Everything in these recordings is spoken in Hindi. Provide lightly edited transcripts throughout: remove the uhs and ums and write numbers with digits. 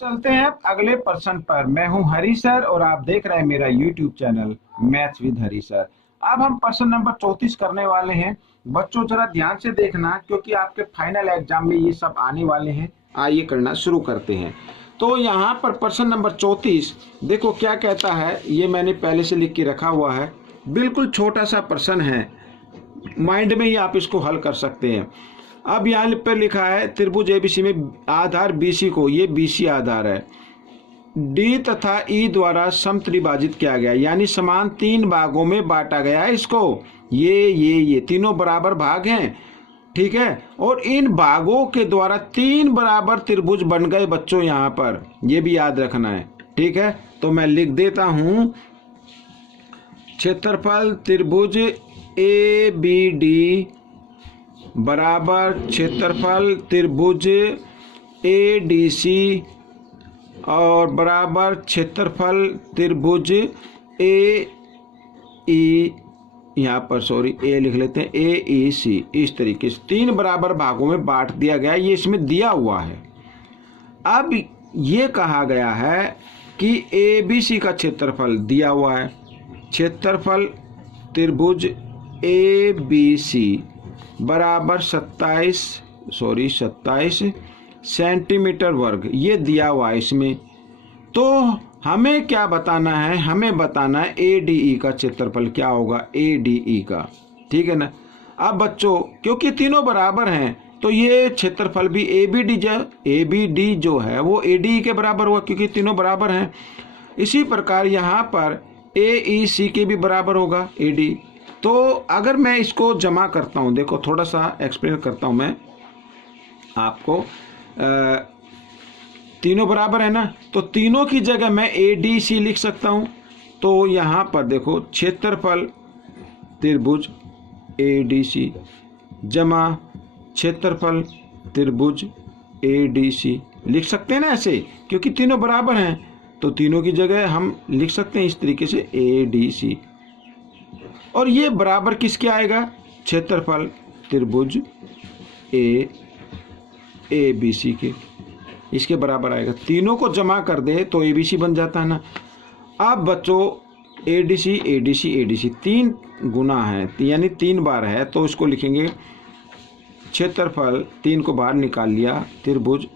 चलते हैं अब अगले प्रश्न पर। मैं हूं हरी सर और आप देख रहे हैं मेरा YouTube channel maths with Hari sir. अब हम प्रश्न नंबर 34 करने वाले हैं। बच्चों जरा ध्यान से देखना क्योंकि आपके फाइनल एग्जाम में ये सब आने वाले हैं। आइए करना शुरू करते हैं। तो यहाँ पर प्रश्न नंबर 34 देखो क्या कहता है, ये मैंने पहले से लिख के रखा हुआ है। बिल्कुल छोटा सा प्रश्न है, माइंड में ही आप इसको हल कर सकते हैं। अब यहाँ पर लिखा है त्रिभुज एबीसी में आधार बीसी को, ये बीसी आधार है, डी तथा ई द्वारा समत्रिभाजित किया गया, यानी समान तीन भागों में बांटा गया है इसको। ये तीनों बराबर भाग हैं, ठीक है। और इन भागों के द्वारा तीन बराबर त्रिभुज बन गए बच्चों, यहाँ पर ये भी याद रखना है, ठीक है। तो मैं लिख देता हूं, क्षेत्रफल त्रिभुज ए बी डी बराबर क्षेत्रफल त्रिभुज ए डी सी और बराबर क्षेत्रफल त्रिभुज ए ई, यहाँ पर सॉरी ए लिख लेते हैं, ए ई सी। इस तरीके से तीन बराबर भागों में बांट दिया गया, ये इसमें दिया हुआ है। अब ये कहा गया है कि ए बी सी का क्षेत्रफल दिया हुआ है, क्षेत्रफल त्रिभुज ए बी सी बराबर 27 सेंटीमीटर वर्ग, ये दिया हुआ है इसमें। तो हमें क्या बताना है, हमें बताना है ए डी ई का क्षेत्रफल क्या होगा, ए डी ई का, ठीक है ना। अब बच्चों क्योंकि तीनों बराबर हैं तो ये क्षेत्रफल भी ए बी डी जो है वो ए डी ई के बराबर हुआ क्योंकि तीनों बराबर हैं। इसी प्रकार यहाँ पर ए ई सी के भी बराबर होगा ए डी। तो अगर मैं इसको जमा करता हूँ, देखो थोड़ा सा एक्सप्लेन करता हूँ मैं आपको। तीनों बराबर है ना, तो तीनों की जगह मैं ए डी सी लिख सकता हूँ। तो यहाँ पर देखो क्षेत्रफल त्रिभुज ए डी सी जमा क्षेत्रफल त्रिभुज ए डी सी लिख सकते हैं ना ऐसे, क्योंकि तीनों बराबर हैं तो तीनों की जगह हम लिख सकते हैं इस तरीके से ए डी सी। और ये बराबर किसके आएगा, क्षेत्रफल त्रिभुज ए बी सी के, इसके बराबर आएगा। तीनों को जमा कर दे तो ए बी सी बन जाता है ना। अब बच्चों ए डी सी तीन गुना है यानी तीन बार है, तो इसको लिखेंगे क्षेत्रफल, तीन को बाहर निकाल लिया, त्रिभुज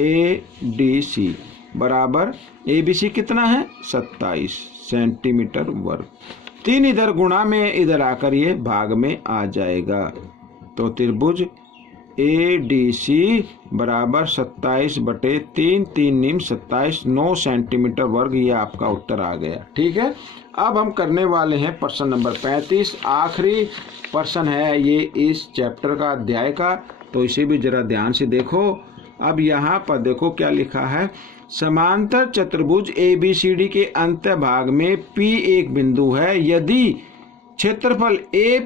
ए डी सी बराबर ए बी सी कितना है 27 सेंटीमीटर वर्ग। तीन इधर गुणा में इधर आकर ये भाग में आ जाएगा। तो त्रिभुज ए डी सी बराबर 27/3, 3 नीम 27, 9 सेंटीमीटर वर्ग, ये आपका उत्तर आ गया, ठीक है। अब हम करने वाले हैं प्रश्न नंबर 35, आखिरी प्रश्न है ये इस चैप्टर का, अध्याय का, तो इसे भी जरा ध्यान से देखो। अब यहाँ पर देखो क्या लिखा है, समांतर चतुर्भुज ए बी सी डी के अंत्य भाग में P एक बिंदु है, यदि क्षेत्रफल ए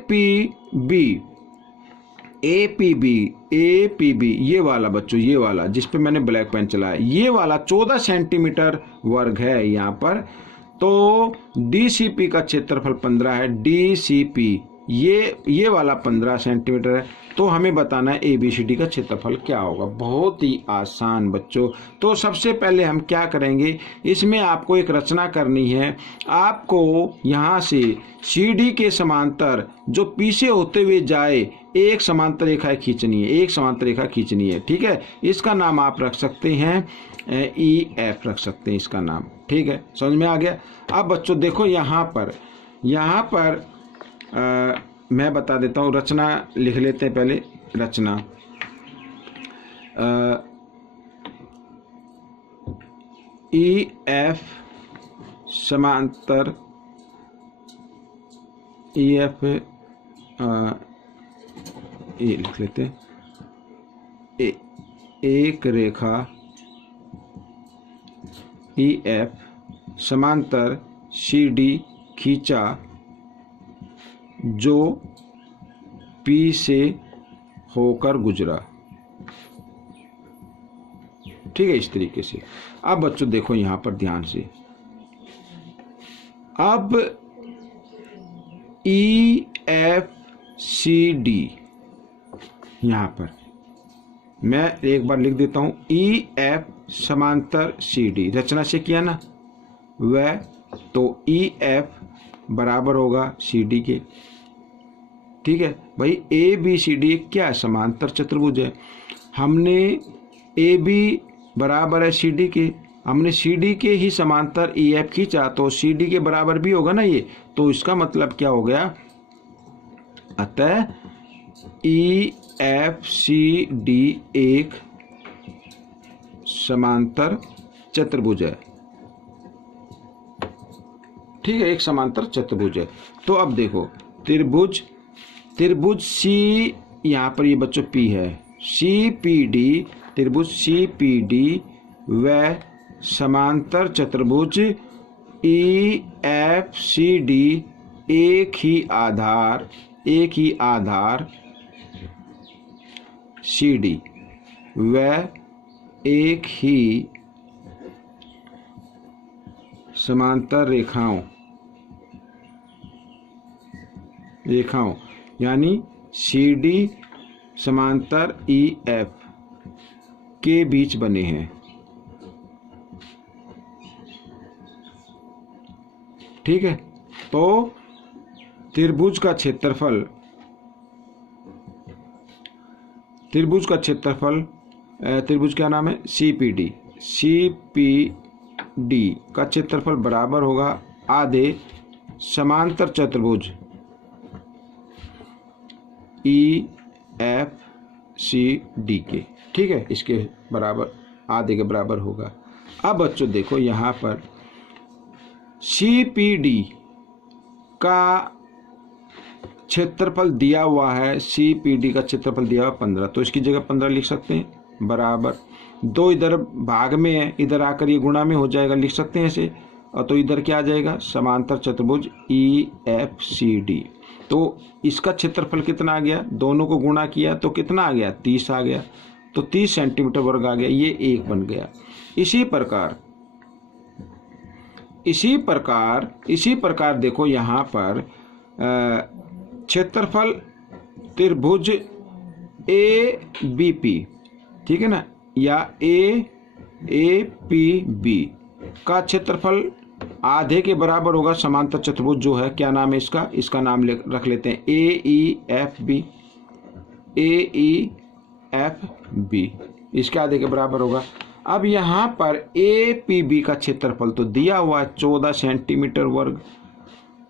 पी बी ये वाला बच्चों, ये वाला जिस पे मैंने ब्लैक पेन चलाया, ये वाला 14 सेंटीमीटर वर्ग है यहाँ पर, तो डी सी पी का क्षेत्रफल 15 है, डी सी पी ये वाला 15 सेंटीमीटर है। तो हमें बताना है ए बी सी डी का क्षेत्रफल क्या होगा। बहुत ही आसान बच्चों। तो सबसे पहले हम क्या करेंगे, इसमें आपको एक रचना करनी है। आपको यहाँ से सी डी के समांतर जो पीछे होते हुए जाए एक समांतर रेखा खींचनी है, एक समांतर रेखा खींचनी है, ठीक है। इसका नाम आप रख सकते हैं ई एफ रख सकते हैं इसका नाम, ठीक है। समझ में आ गया। अब बच्चों देखो यहाँ पर मैं बता देता हूँ, रचना लिख लेते हैं पहले। रचना ई एफ समांतर ई एफ ये लिख लेते हैं, एक रेखा ई एफ समांतर सी डी खींचा जो पी से होकर गुजरा, ठीक है, इस तरीके से। अब बच्चों देखो यहाँ पर ध्यान से, अब ई एफ सी डी यहाँ पर मैं एक बार लिख देता हूँ, ई एफ समांतर सी डी, रचना से किया ना वह, तो ई एफ बराबर होगा सी डी के। ठीक है भाई, ए बी सी डी क्या है, समांतर चतुर्भुज है। हमने ए बी बराबर है सी डी के, हमने सी डी के ही समांतर ई एफ खींचा, तो सी डी के बराबर भी होगा ना ये, तो इसका मतलब क्या हो गया, अतः ई एफ सी डी एक समांतर चतुर्भुज है। ठीक है, एक समांतर चतुर्भुज है। तो अब देखो त्रिभुज सी, यहाँ पर ये बच्चों पी है, सी पी डी, त्रिभुज सी पी डी व समांतर चतुर्भुज ई एफ सी डी एक ही आधार सी डी व एक ही समांतर रेखाओं यानी सी डी समांतर ई एफ के बीच बने हैं। ठीक है, तो त्रिभुज का क्षेत्रफल त्रिभुज क्या नाम है, सी पी डी का क्षेत्रफल बराबर होगा आधे समांतर चतुर्भुज ई एफ सी डी के। ठीक है, इसके बराबर आधे के बराबर होगा। अब बच्चों देखो यहाँ पर सी पी डी का क्षेत्रफल दिया हुआ है, सी पी डी का क्षेत्रफल दिया हुआ 15, तो इसकी जगह 15 लिख सकते हैं, बराबर 2 इधर भाग में है, इधर आकर ये गुणा में हो जाएगा, लिख सकते हैं इसे। और तो इधर क्या आ जाएगा, समांतर चतुर्भुज ई एफ सी डी। तो इसका क्षेत्रफल कितना आ गया, दोनों को गुणा किया तो कितना आ गया, 30 आ गया, तो 30 सेंटीमीटर वर्ग आ गया, ये एक बन गया। इसी प्रकार देखो यहाँ पर क्षेत्रफल त्रिभुज ए बी पी, ठीक है ना, या ए पी बी का क्षेत्रफल आधे के बराबर होगा समांतर चतुर्भुज जो है, क्या नाम है इसका नाम रख लेते हैं ए ई एफ बी, इसके आधे के बराबर होगा। अब यहाँ पर ए पी बी का क्षेत्रफल तो दिया हुआ है 14 सेंटीमीटर वर्ग,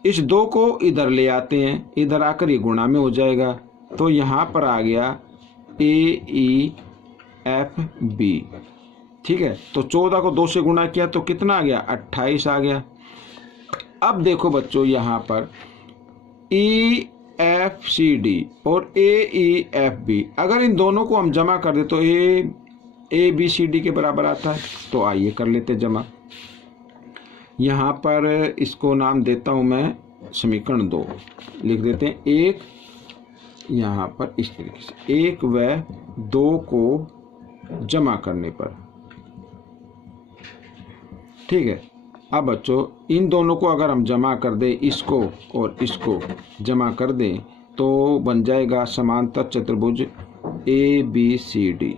इस 2 को इधर ले आते हैं, इधर आकर ये गुणा में हो जाएगा, तो यहाँ पर आ गया ए ई एफ बी। ठीक है, तो 14 को 2 से गुणा किया तो कितना आ गया, 28 आ गया। अब देखो बच्चों यहाँ पर ई एफ सी डी और ए ई एफ बी, अगर इन दोनों को हम जमा कर दे तो ए बी सी डी के बराबर आता है, तो आइए कर लेते जमा। यहाँ पर इसको नाम देता हूँ मैं समीकरण 2, लिख देते हैं। एक यहाँ पर इस तरीके से, 1 व 2 को जमा करने पर, ठीक है। अब बच्चों इन दोनों को अगर हम जमा कर दें, इसको और इसको जमा कर दें, तो बन जाएगा समांतर चतुर्भुज ए बी सी डी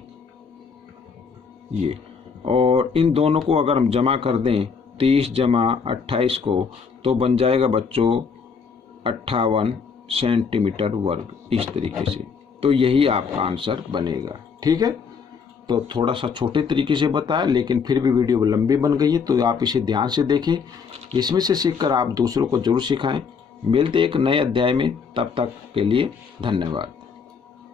ये, और इन दोनों को अगर हम जमा कर दें 30 जमा 28 को, तो बन जाएगा बच्चों 58 सेंटीमीटर वर्ग, इस तरीके से। तो यही आपका आंसर बनेगा। ठीक है, तो थोड़ा सा छोटे तरीके से बताया, लेकिन फिर भी वीडियो लंबी बन गई है, तो आप इसे ध्यान से देखें, इसमें से सीखकर आप दूसरों को जरूर सिखाएं। मिलते एक नए अध्याय में, तब तक के लिए धन्यवाद।